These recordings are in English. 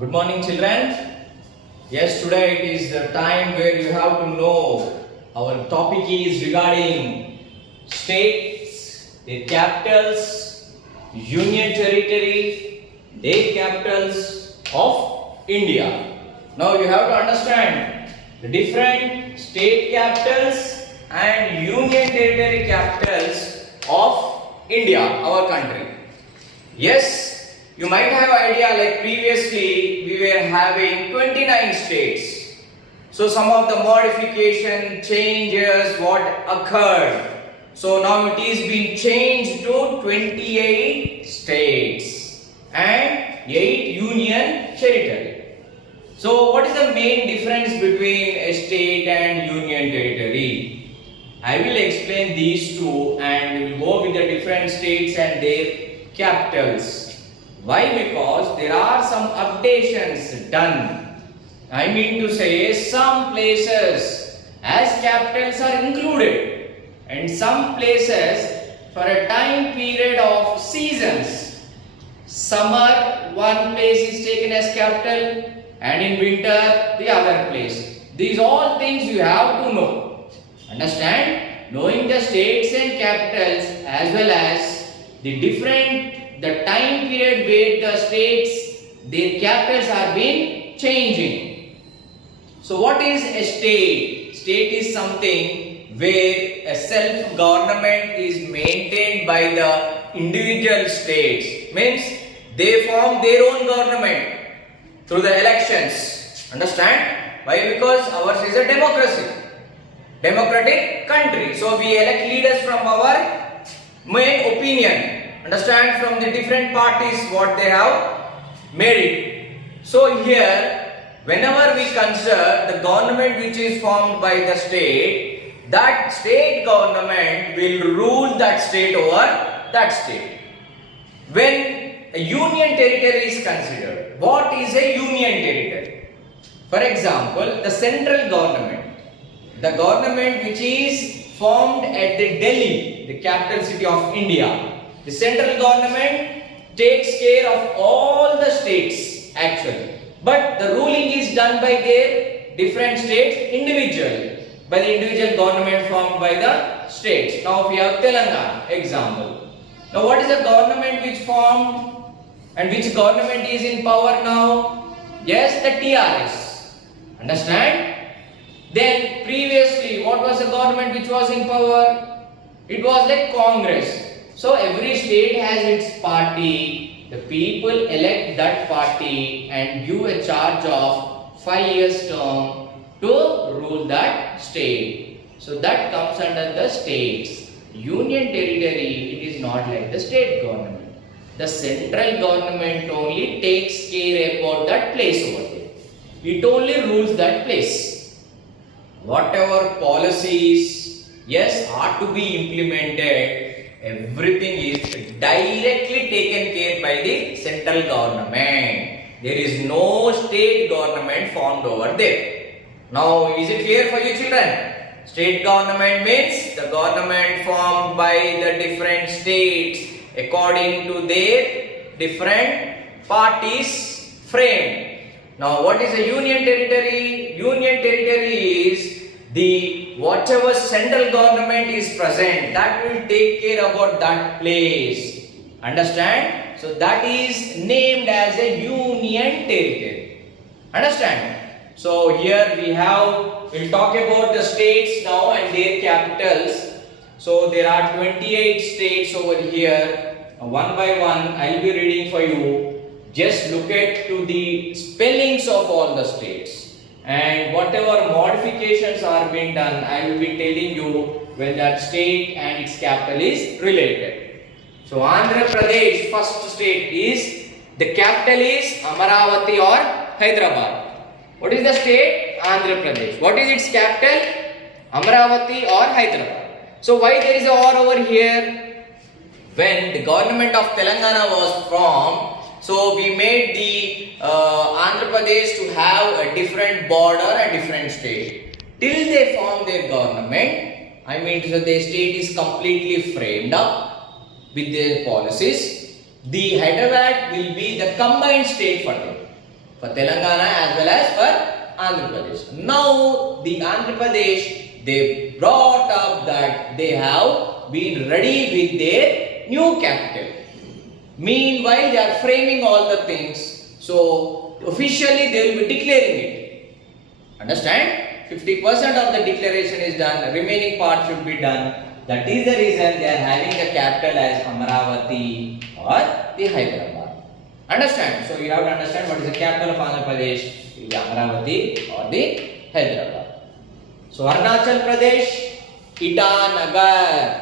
Good morning, children. Yes, today it is the time where you have to know. Our topic is regarding states, their capitals, union territory, their capitals of India. Now you have to understand the different state capitals and union territory capitals of India, our country. Yes, you might have idea like previously we were having 29 states. So some of the modification changes what occurred. So now it is been changed to 28 states and 8 union territory. So what is the main difference between a state and union territory? I will explain these two and we will go with the different states and their capitals. Why? Because there are some updations done. I mean to say some places as capitals are included and some places for a time period of seasons. Summer one place is taken as capital and in winter the other place. These all things you have to know. Understand? Knowing the states and capitals as well as the time period where the states, their capitals are been changing. So what is a state? State is something where a self-government is maintained by the individual states. Means they form their own government through the elections. Understand? Why? Because ours is a democracy. Democratic country. So we elect leaders from our main opinion. Understand, from the different parties what they have made it. So here, whenever we consider the government which is formed by the state, that state government will rule that state over that state. When a union territory is considered, what is a union territory? For example, the central government, the government which is formed at the Delhi, the capital city of India. The central government takes care of all the states actually, but the ruling is done by their different states individually, by the individual government formed by the states. Now we have Telangana example. Now what is the government which formed and which government is in power now? Yes, the TRS. Understand? Then previously what was the government which was in power? It was like Congress. So every state has its party, the people elect that party and give a charge of 5 years term to rule that state. So that comes under the states. Union territory, it is not like the state government. The central government only takes care about that place over there. It only rules that place. Whatever policies, yes, are to be implemented, everything is directly taken care by the central government. There is no state government formed over there. Now, is it clear for you children? State government means the government formed by the different states according to their different parties framed. Now, what is a union territory? Union territory is the whatever central government is present, that will take care about that place. Understand? So that is named as a union territory. Understand? So here we'll talk about the states now and their capitals. So there are 28 states over here. One by one I'll be reading for you. Just look at to the spellings of all the states. And whatever modifications are being done, I will be telling you when that state and its capital is related. So Andhra Pradesh, first state is, the capital is Amaravati or Hyderabad. What is the state? Andhra Pradesh. What is its capital? Amaravati or Hyderabad. So why there is a war over here? When the government of Telangana was formed, so we made the Andhra Pradesh to have a different border, a different state. Till they form their government, I mean so their state is completely framed up with their policies. The Hyderabad will be the combined state for them. for Telangana as well as for Andhra Pradesh. Now the Andhra Pradesh, they brought up that they have been ready with their new capital. Meanwhile, they are framing all the things. So officially they will be declaring it. Understand? 50% of the declaration is done, the remaining part should be done. That is the reason they are having the capital as Amaravati or the Hyderabad. Understand? So you have to understand what is the capital of Andhra Pradesh, the Amaravati or the Hyderabad. So Arunachal Pradesh, Itanagar.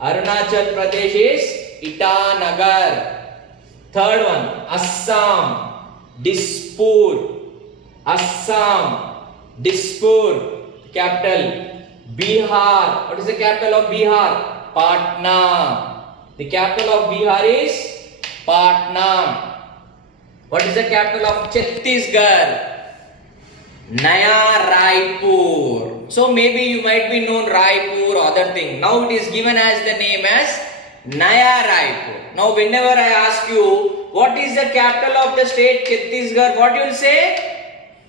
Arunachal Pradesh is Itanagar. Third one, Assam, Dispur. Assam, Dispur. Capital, Bihar. What is the capital of Bihar? Patna. The capital of Bihar is Patna. What is the capital of Chhattisgarh? Naya Raipur. So maybe you might be known Raipur or other thing. Now it is given as the name as Naya Raipur. Now whenever I ask you what is the capital of the state Chhattisgarh, what you will say?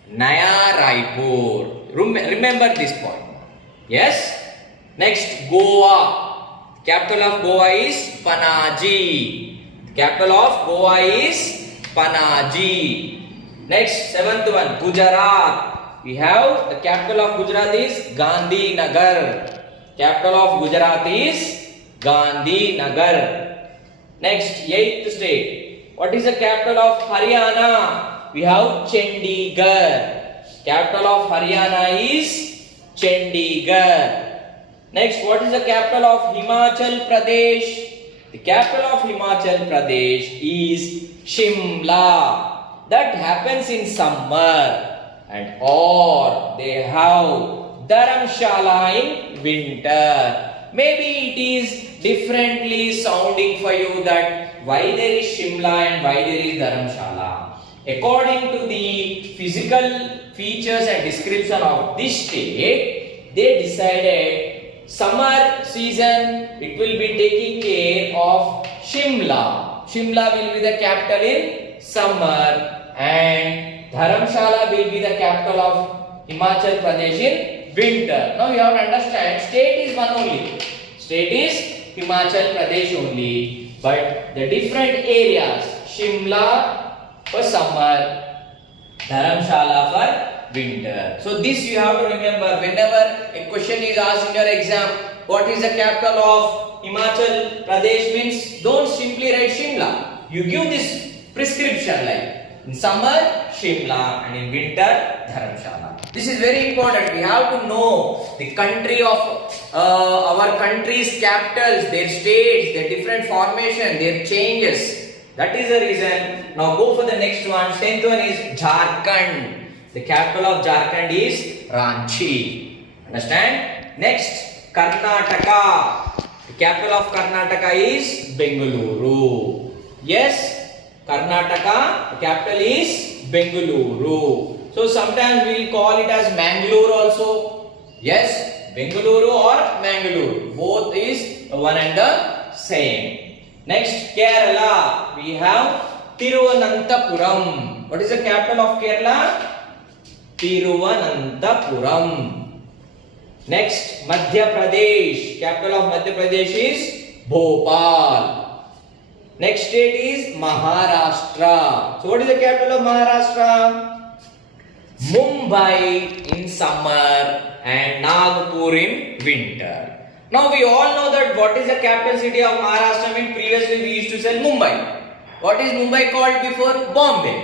Naya Raipur. Remember this point. Yes. Next, Goa. Capital of Goa is Panaji. Capital of Goa is Panaji. Next, seventh one, Gujarat. We have the capital of Gujarat is Gandhinagar. Capital of Gujarat is Gandhinagar. Next, eighth state. What is the capital of Haryana? We have Chandigarh. Capital of Haryana is Chandigarh. Next, what is the capital of Himachal Pradesh? The capital of Himachal Pradesh is Shimla. That happens in summer, and or they have Dharamshala in winter. Maybe it is differently sounding for you that why there is Shimla and why there is Dharamshala. According to the physical features and description of this state, they decided summer season it will be taking care of Shimla. Shimla will be the capital in summer and Dharamshala will be the capital of Himachal Pradesh in winter. Now you have to understand, state is one only. State is Himachal Pradesh only, but the different areas, Shimla for summer, Dharamshala for winter. So this you have to remember whenever a question is asked in your exam, what is the capital of Himachal Pradesh means, don't simply write Shimla. You give this prescription like in summer Shimla and in winter Dharamshala. This is very important. We have to know the country of our country's capitals, their states, their different formation, their changes. That is the reason. Now go for the next one. 10th one is Jharkhand. The capital of Jharkhand is Ranchi. Understand? Next, Karnataka. The capital of Karnataka is Bengaluru. Yes, Karnataka, the capital is Bengaluru. So sometimes we will call it as Mangalore also. Yes, Bengaluru or Mangalore. Both is one and the same. Next, Kerala. We have Thiruvananthapuram. What is the capital of Kerala? Thiruvananthapuram. Next, Madhya Pradesh. Capital of Madhya Pradesh is Bhopal. Next state is Maharashtra. So what is the capital of Maharashtra? Mumbai in summer and Nagpur in winter. Now we all know that what is the capital city of Maharashtra. I mean previously we used to say Mumbai. What is Mumbai called before? Bombay.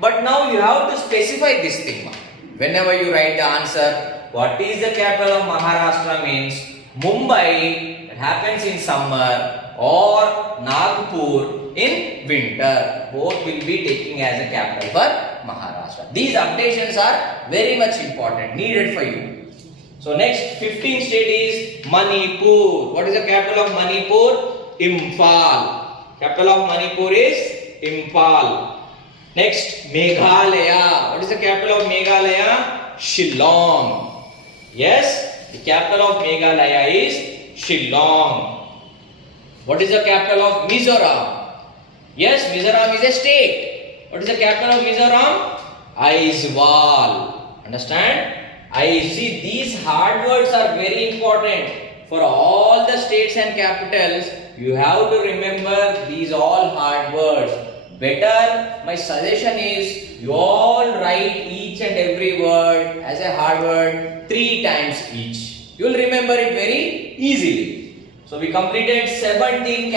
But now you have to specify this thing. Whenever you write the answer, what is the capital of Maharashtra means Mumbai, that happens in summer, or Nagpur in winter. Both will be taking as a capital for Maharashtra. These updations are very much important, needed for you. So next 15th state is Manipur. What is the capital of Manipur? Imphal. Capital of Manipur is Imphal. Next, Meghalaya. What is the capital of Meghalaya? Shillong. Yes, the capital of Meghalaya is Shillong. What is the capital of Mizoram? Yes, Mizoram is a state. What is the capital of Mizoram? Aizawl. Understand? I see these hard words are very important for all the states and capitals. You have to remember these all hard words. Better, my suggestion is you all write each and every word as a hard word 3 times each. You will remember it very easily. So we completed 17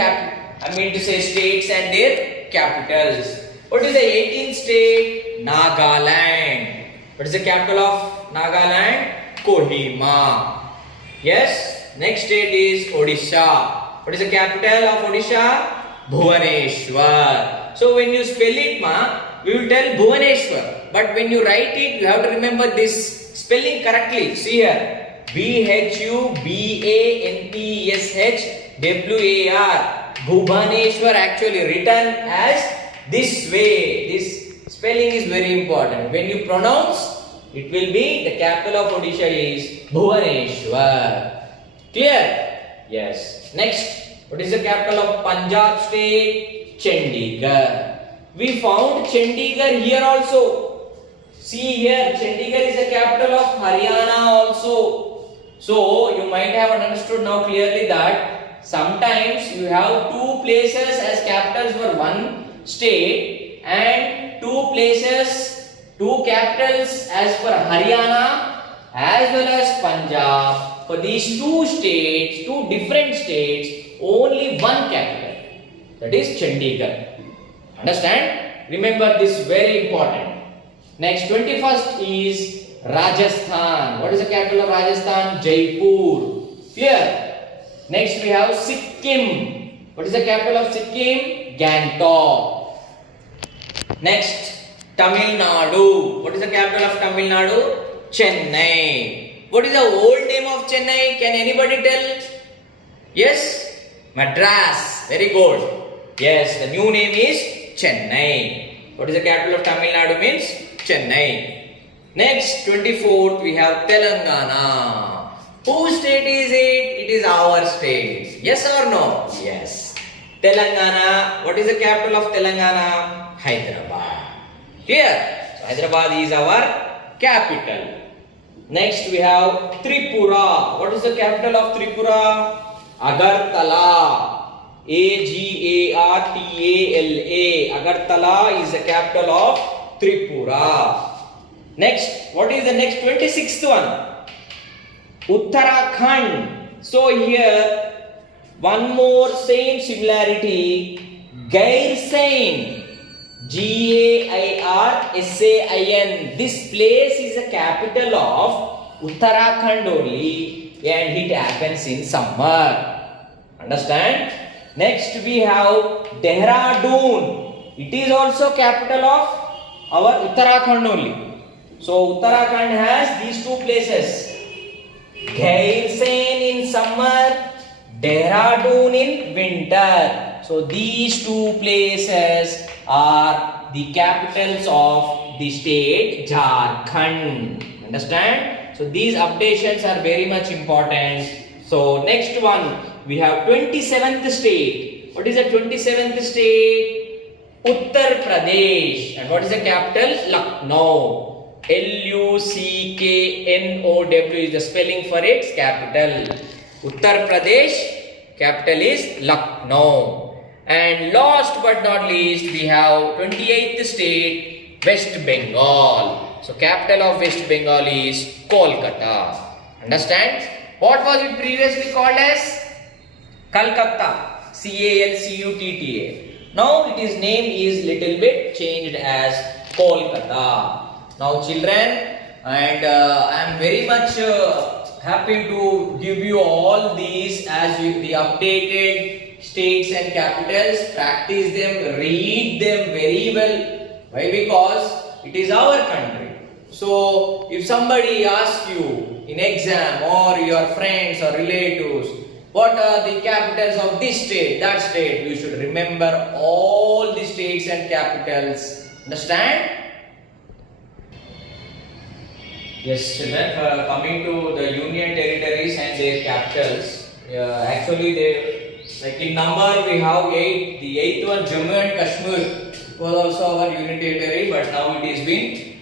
states and their capitals. What is the 18th state? Nagaland. What is the capital of Nagaland? Kohima. Yes. Next state is Odisha. What is the capital of Odisha? Bhubaneswar. So when you spell it, we will tell Bhubaneswar. But when you write it, you have to remember this spelling correctly. See here. Bhubaneswar. Bhubaneswar actually written as this way. This spelling is very important. When you pronounce, it will be the capital of Odisha is Bhubaneswar. Clear? Yes. Next, what is the capital of Punjab state? Chandigarh. We found Chandigarh here also. See here, Chandigarh is the capital of Haryana also. So you might have understood now clearly that sometimes you have 2 places as capitals for one state and 2 capitals as for Haryana as well as Punjab. For these 2 states, 2 different states, only one capital. That is Chandigarh. Understand? Remember this very important. Next, 21st is Rajasthan. What is the capital of Rajasthan? Jaipur. Clear? Next we have Sikkim. What is the capital of Sikkim? Gangtok. Next, Tamil Nadu. What is the capital of Tamil Nadu? Chennai. What is the old name of Chennai? Can anybody tell? Yes? Madras. Very good. Yes, the new name is Chennai. What is the capital of Tamil Nadu means? Chennai. Next, 24th, we have Telangana. Whose state is it? It is our state. Yes or no? Yes. Telangana. What is the capital of Telangana? Hyderabad. Clear? So, Hyderabad is our capital. Next, we have Tripura. What is the capital of Tripura? Agartala. Agartala. Agartala is the capital of Tripura. Next, what is the next 26th one? Uttarakhand. So here, one more same similarity. Gairsain. Gairsain. This place is the capital of Uttarakhand only, and it happens in summer. Understand? Next we have Dehradun. It is also capital of our Uttarakhand only. So Uttarakhand has these 2 places. Gairsain in summer, Dehradun in winter. So these 2 places are the capitals of the state Jharkhand. Understand? So these updations are very much important. So next one, we have 27th state. What is the 27th state? Uttar Pradesh. And what is the capital? Lucknow. Lucknow is the spelling for its capital. Uttar Pradesh, capital is Lucknow. And last but not least, we have 28th state, West Bengal. So capital of West Bengal is Kolkata. Understand? What was it previously called as? Calcutta. Calcutta. Now its name is little bit changed as Kolkata. Now children, and I am very much happy to give you all these as the updated states and capitals. Practice them, read them very well. Why? Because it is our country. So if somebody asks you in exam or your friends or relatives, what are the capitals of this state, that state, you should remember all the states and capitals. Understand? Yes, children, coming to the union territories and their capitals, actually they, like in number we have 8. The 8th one, Jammu and Kashmir. was also our union territory, but now it is been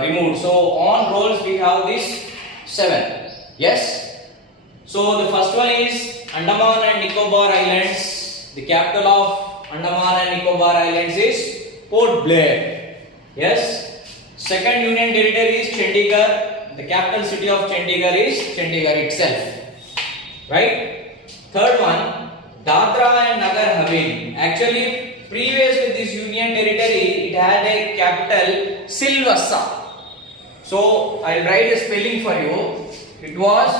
removed. So on rolls we have this 7. Yes. So the first one is Andaman and Nicobar Islands. The capital of Andaman and Nicobar Islands is Port Blair. Yes. Second union territory is Chandigarh. The capital city of Chandigarh is Chandigarh itself. Right. Third one, Dadra and Nagar Haveli. Actually, previous with this union territory, it had a capital Silvassa. So I'll write a spelling for you. It was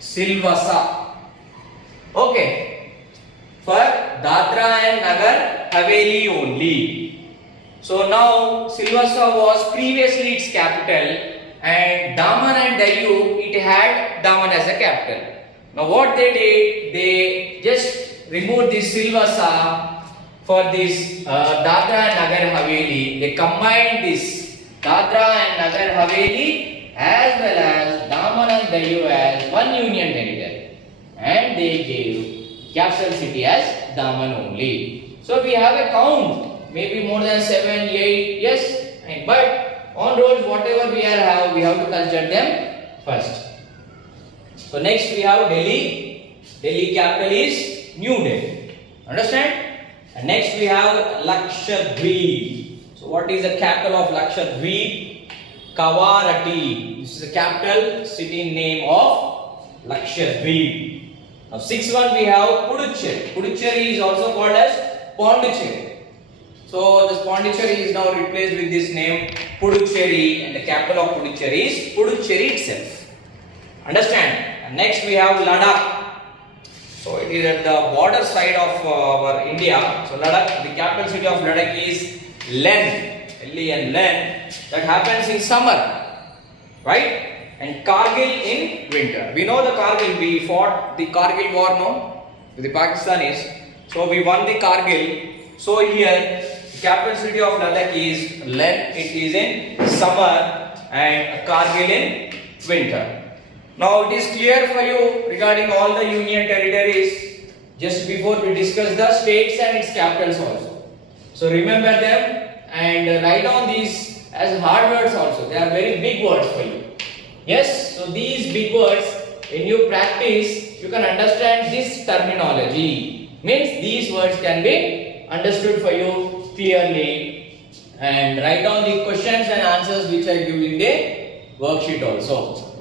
Silvassa. Okay. For Dadra and Nagar Haveli only. So now Silvassa was previously its capital, and Daman and Diu, it had Daman as a capital. Now what they did, they just removed this Silvassa for this Dadra and Nagar Haveli. They combined this Dadra and Nagar Haveli as well as Daman and Diu as one union territory, and they gave capital city as Daman only. So we have a count, maybe more than 7, 8, yes, but on rolls whatever we have to consider them first. So next we have Delhi. Delhi capital is New Delhi. Understand? And next we have Lakshadweep. So what is the capital of Lakshadweep? Kavarati. This is the capital city name of Lakshadweep. Now sixth one we have Puducherry. Puducherry is also called as Pondicherry. So this Pondicherry is now replaced with this name Puducherry, and the capital of Puducherry is Puducherry itself. Understand? And next we have Ladakh. So it is at the border side of our India. So Ladakh, the capital city of Ladakh is Leh, L-E-N, Leh. That happens in summer, right? And Kargil in winter. We know the Kargil. We fought the Kargil war now with the Pakistanis. So we won the Kargil. So here the capital city of Ladakh is Leh. It is in summer, and Kargil in winter. Now it is clear for you regarding all the union territories. Just before we discuss the states and its capitals also. So remember them and write down these as hard words also. They are very big words for you. Yes, so these big words, when you practice, you can understand this terminology. Means these words can be understood for you clearly. And write down the questions and answers which I give in the worksheet also.